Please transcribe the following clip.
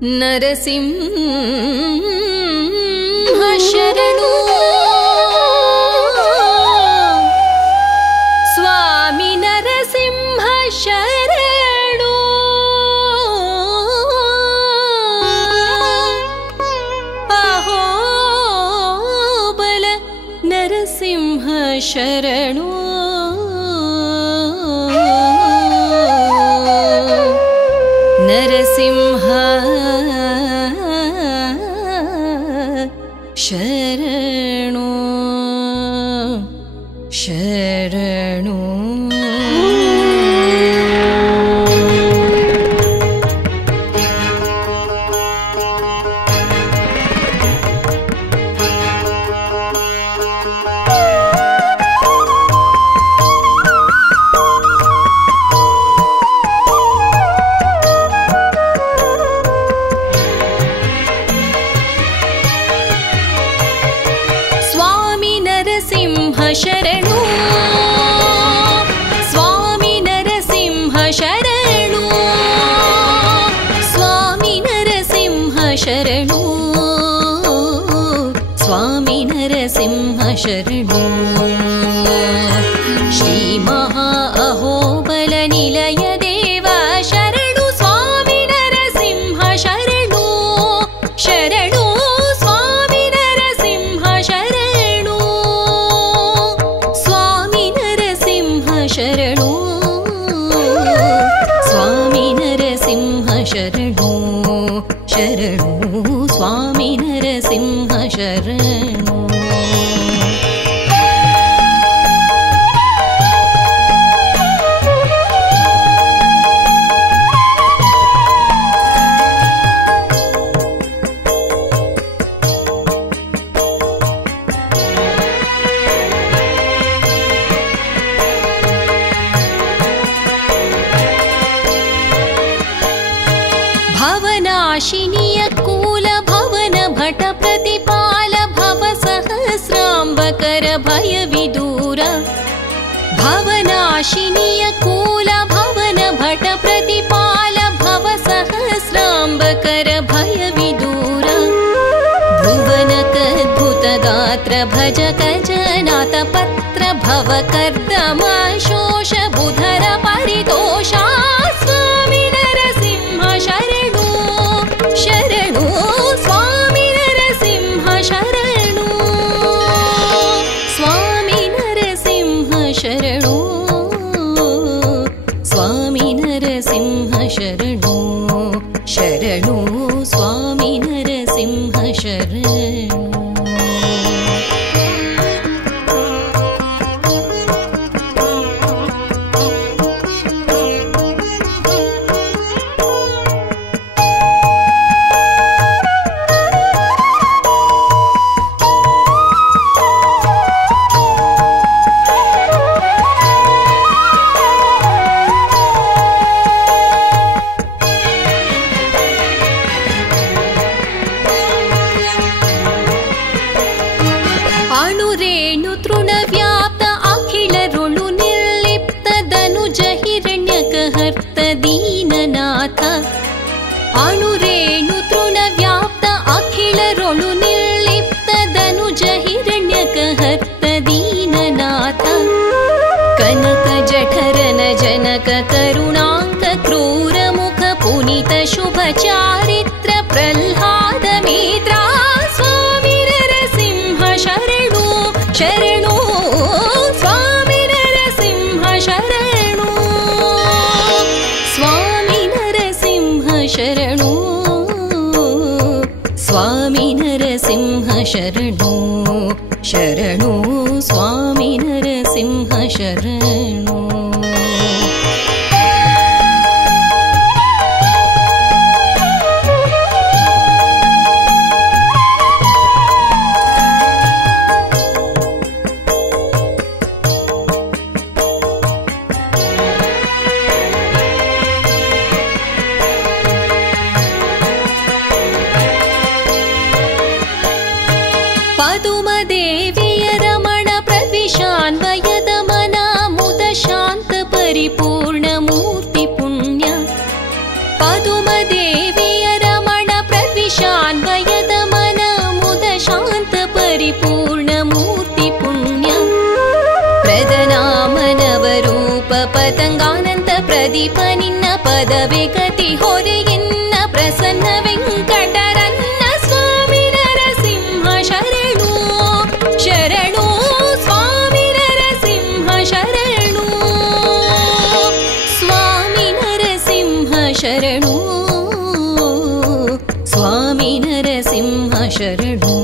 ನರಸಿಂಹ ಶರಣು ಸ್ವಾಮಿ ನರಸಿಂಹ ಶರಣು ಅಹೋ ಬಲ ನರಸಿಂಹ ಶರಣು ನರಸಿಂಹ ಶರಣು ಶರಣು ಶರಣು ಸ್ವಾಮಿ ನರಸಿಂಹ ಶರಣು ಸ್ವಾಮಿ ನರಸಿಂಹ ಶರಣು ಸ್ವಾಮಿ ನರಸಿಂಹ ಶರಣು ಶ್ರೀ ಮಹಾ ಅಹೋಬಲ ನಿಲಯ ದೇವ ಶರಣು ಸ್ವಾಮಿ ನರಸಿಂಹ ಶರಣು ಶರಣು ಸ್ವಾಮಿ ನರಸಿಂಹ ಶರಣು ಶರಣು ಸ್ವಾಮಿ ನರಸಿಂಹ ಶರಣು ಶರಣು ಸ್ವಾಮಿ ನರಸಿಂಹ ಶರಣು भवनाशिनीय कूल भवन भट प्रतिपाल भव सहस्रांबकर भय विदूर भवनाशिनीय कूल भवन भट प्रतिपाल भव सहस्रांबकर भय विदूर भुवनकद्भुत गात्र भजक जनाथ पत्र भव कर्दम शोष बुधर परितोषा स्वामि नरसिंह शरणु ಶರಣು ಸ್ವಾಮಿ ನರಸಿಂಹ ಶರಣು ಸ್ವಾಮಿ ನರಸಿಂಹ ಶರಣು ಸ್ವಾಮಿ ನರಸಿಂಹ ಶರಣು ಶರಣು ಸ್ವಾಮಿ ನರಸಿಂಹ ಶರಣು ಅಣುರೇಣು ತೃಣ ವ್ಯಾಪ್ತ ಅಖಿಳರುಳು ನಿರ್ಲಿಪ್ತ ಧನುಜ ಹಿರಣ್ಯಕಹರ್ತ ದೀನನಾಥ ಅಣುರೇಣು ತೃಣ ವ್ಯಾಪ್ತ ಅಖಿಳರುಳು ನಿರ್ಲಿಪ್ತ ಧನುಜ ಹಿರಣ್ಯಕಹರ್ತ ದೀನನಾಥ ಕನಕ ಜಠರನ ಜನಕ ಕರುಣಾಂಕ ಕ್ರೂರ ಮುಖ ಪುನಿತ ಶುಭ ಚಾರಿತ್ರ ಪ್ರಹ್ಲಾದ ಮಿತ್ರ ಸ್ವಾಮಿ ನರಸಿಂಹ ಶರಣು ಶರಣು ಸ್ವಾಮಿ ನರಸಿಂಹ ಶರಣು ಸ್ವಾಮಿ ನರಸಿಂಹ ಶರಣು ಸ್ವಾಮಿ ನರಸಿಂಹ ಶರಣು ಶರಣು ಸ್ವಾಮಿ ನರಸಿಂಹ ಶರಣು ಪದುಮದೇವಿಯ ರಮಣ ಪ್ರದ್ವಿಷಾನ್ವಯದ ಮನ ಮುದ ಶಾಂತ ಪರಿಪೂರ್ಣ ಮೂರ್ತಿ ಪುಣ್ಯ ಪದುಮದೇವಿಯ ರಮಣ ಪದಿಪ ನಿನ್ನ ಪದವೇ ಗತಿ ಹೊರೆಯನ್ನ ಪ್ರಸನ್ನ ವೆಂಕಟರನ್ನ ಸ್ವಾಮಿ ನರಸಿಂಹ ಶರಣು ಶರಣು ಸ್ವಾಮಿ ನರಸಿಂಹ ಶರಣು ಸ್ವಾಮಿ ನರಸಿಂಹ ಶರಣು ಸ್ವಾಮಿ ನರಸಿಂಹ ಶರಣು